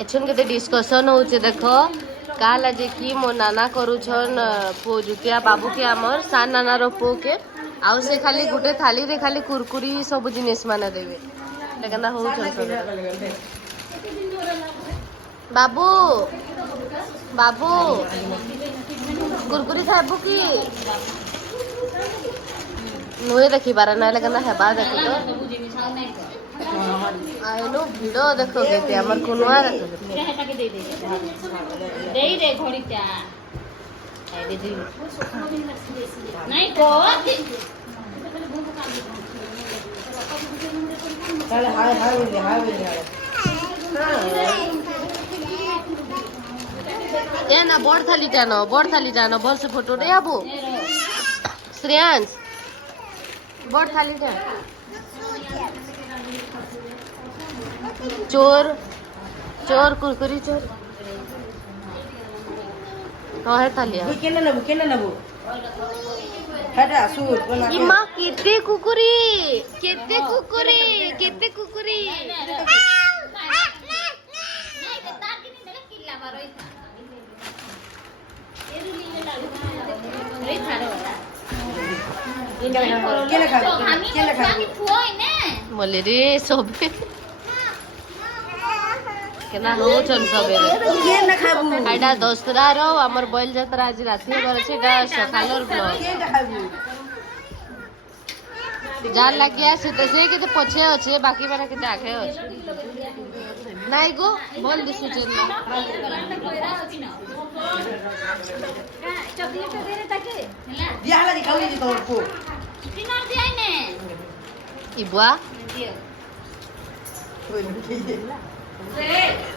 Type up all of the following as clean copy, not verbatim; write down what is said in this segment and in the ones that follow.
एछन के डिस्कशन होचे देखो काल आज की मो नाना करूछन पो जुतिया बाबू के हमर सान नाना रो पो के आउ से खाली गुटे थाली रे खाली कुरकुरी सब जिनिस माने देबे लेकिन होछन सब बाबू बाबू कुरकुरी खाबू की नुए देखी बारा ना लेकिन हेबा देखो तो आइलो भिड़ो देखो केते हमर कुनवा दे दे घोड़ीटा दे दे नहीं को चल हाय ए ना बड़ थाली जानो बड़ से फोटो दे आबू श्रेयांश बड़ थाली जा चोर चोर कुरकुरी चोर कहाँ है थाली केना नबु हटा सूट बना ई मां केते कुकुरी मले रे सब केना हो छन सबे आइडा दोस्तरा रो हमर बैल यात्रा आज राति होकर छै डा सकालर ब्लॉग जान लागिया से तो से के पछे अछि बाकी माने के आगे अछि नाइ गो बोल दिसु छै ना चॉकलेट दे रे ताके हला दिया हला दिखाऊ जी तोर को डिनर दिया ने इबुआ रे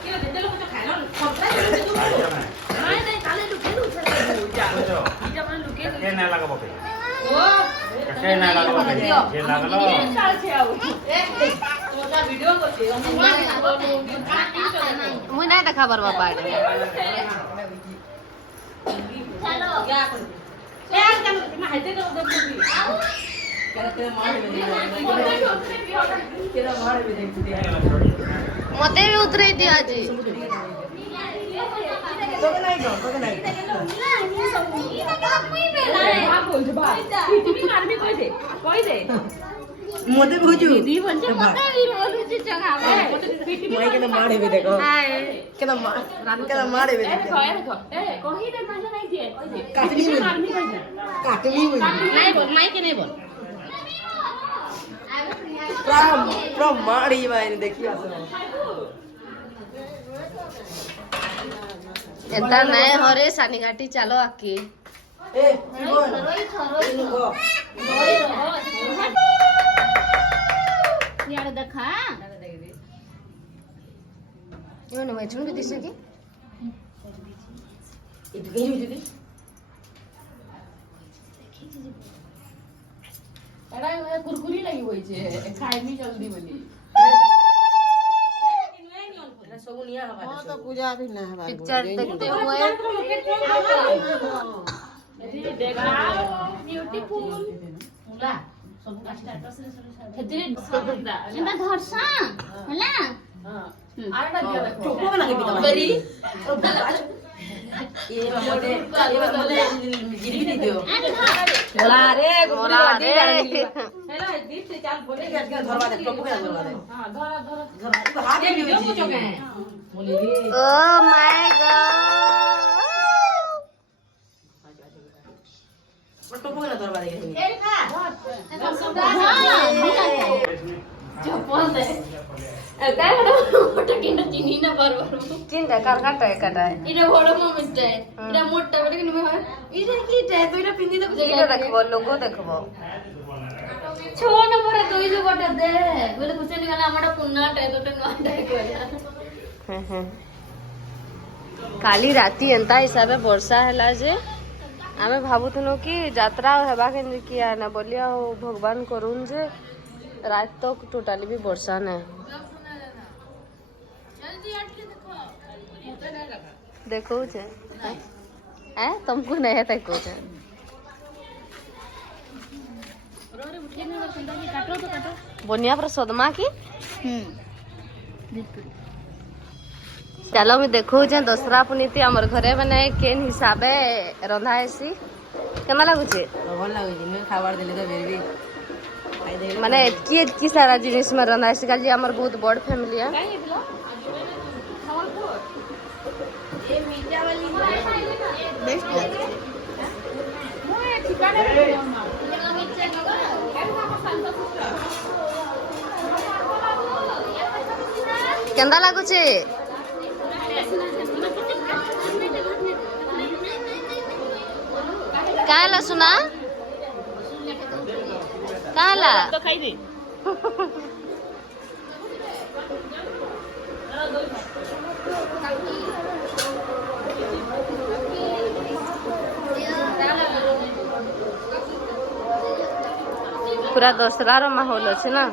क्यों दे दे लोग तो खाना खपरा नहीं नहीं ताले लुके इटा मन लुके के ना लगा बके ओ के ना लगा बके ये लागलो चाल छे आउ तोटा वीडियो करते मुई ना देखा बरवा पाड़े चलो क्या कर ले आज का ना हेते तो उधर मते भी उतरे दिया जी मोदे भुजू मैं के मारे भी देखो केना मारे भी देखो काटली नहीं बोल माई के नहीं बोल प्रॉम मारी भाई देखिए एता नहीं हरे सानी घाटी चलो आके ए जीवन यार देखा यो न मैचुन के दिसे की इट गई हुई थी एड़ा कुरकुरी लगी होई छे खाइमी जल्दी बनी सब निया हवा तो पूजा भी ना है पिक्चर देखते हुए देखा ब्यूटीफुल मुला सब का स्टेटस रे हेतिरे एना धरसा होला हां आरडा दिया देखो चोको बना के बिता बरी ये मोदे गिरी नहीं दियो मोला रे हेलो दीप से चाल बोले धरवा दे चोको के धरवा दे हां धरा हाथ में भी कुछ के बोले रे ओ माय गॉड चोको के धरवा दे ए चप्पल दे काय मोठा किंड चिनी ना बरोबर चिंता कर काटा है इटा बड़ मोमेंट है इटा मोटा बड़े कि मैं इटा की टे तो इटा पिंदी तो इटा देखबो लोगो देखबो 6 नंबर है तो इलो बटा दे बोले कुछ नहीं गला हमरा पुन्ना टे तो टे नटा कोया काली राती एंता हिसाबे वर्षा हैला जे आमे भाबुथनो कि यात्रा हेबा के किया ना बोलिया हो भगवान करून जे रात तक टोटली भी वर्षा ने जल्दी हट के देखो छे हैं तुमको नहीं है तको छे रे उठे ना बंदा की काटो तो काटो बोनिया पर सदमा की चलो मुझे देखो दसरा पुनीति आमर घरे मैंने केन हिसाब रंधा हेसी केना लगुचे ଭଲ ଲାଗୁଛି ମୁଁ ଖାଇବାର ଦେଲି ତ ଫେର ବି ଖାଇଦେବି माने एतकी सारा जिनिस में रंधा हेसी काली आमर बहुत बड़ फैमिली है ବେଷ୍ଟ ଲାଗୁଛି केंदा लगुचे काला सुना काला तो खाई दे पूरा दशहरा माहौल अच्छे ना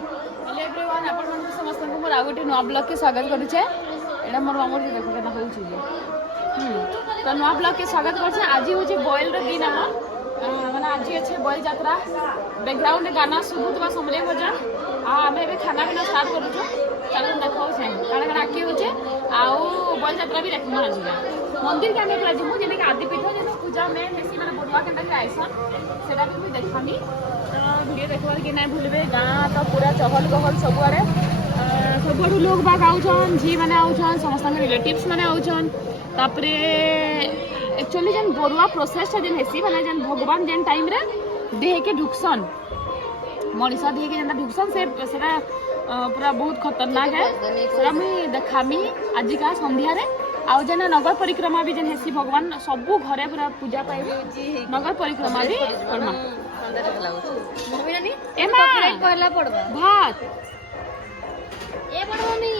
हेलो एवरीवन आपण मन समस्त को मोर आगोटी नुआ ब्लॉग के स्वागत करूछे एडा मोर मामूर के देखो केना होउछि जे तो नुआ ब्लॉग के स्वागत करछे आज होछि बॉयल रो दिन हमर माने आज अच्छे बॉयल यात्रा बैकग्राउंड में गाना सुबुतबा समले भजन आ हमें भी खाना पीना स्टार्ट करूछु चलो देखो छे काना काना आके होछे आउ बॉयल यात्रा भी देखु आज मंदिर के हमें प्राजिमु जेने के आदि पीठ जे पूजा में हेसी माने बडुआ केनटा के आइसन सेटा भी देखामी वीडियो देखबार के नहीं भूलबे गाँ तो पूरा चहल गहल सबुआड़े सबुआड़ू लोग बाग आउछन झी मैंने आउछन समस्त रिलेटिव्स मैंने आउछन तापरे एक्चुअली जेन बरुआ प्रोसेस जेन हेसी माने जेन भगवान जेन टाइम रे देह के ढुकसन मनीषा देह के जेन ढुकसन से सेरा पूरा बहुत खतरनाक है सेरा मैं देखामी आज का संध्या रे आउ जेन नगर परिक्रमा भी जेन हेसी भगवान सबु घरे पूरा पूजा पाइबे नगर परिक्रमा भी करमा एमा कहला पड़बा भात ए बड़ मम्मी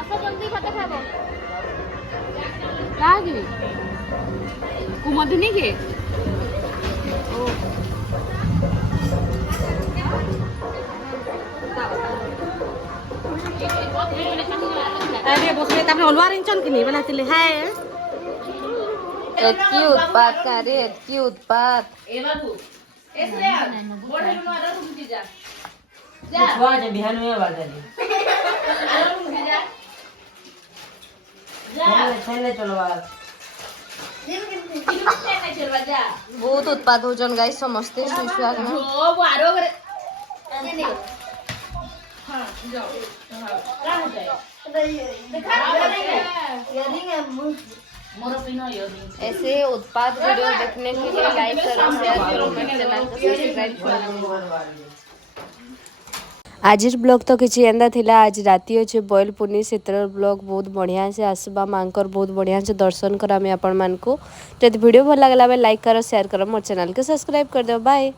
आसा जल्दी भात खाबो लागे कुमदिनी के अरे बसले तापरे हलवा रिंचन किनी बनातिले हाय एतकी उत्पाद करे एतकी उत्पाद ए बाबू एसरे बड़े नो आरो रुकी जा बुआ जे बिहान में बाजाली आरो रुकी जा छेने चलवा बहुत उत्पाद हो जन गाइस समझते सुसुआ में जो वो आरो करे हां जाओ का हो जाए देखा मोर पिनो योगी ऐसे उत्पाद वीडियो देखने के लिए लाइक करो शेयर करो मेरे चैनल को सब्सक्राइब करो आजिर ब्लॉग तो किसी एंदा थिला आज राति अच्छे बॉयल पुनी सेतर ब्लॉग बहुत बढ़िया से आसबा मांकर बहुत बढ़िया से दर्शन करा मैं आपण मान को जब वीडियो भल लगला लाइक करो शेयर करो मोर चैनल को सब्सक्राइब कर दो बाय।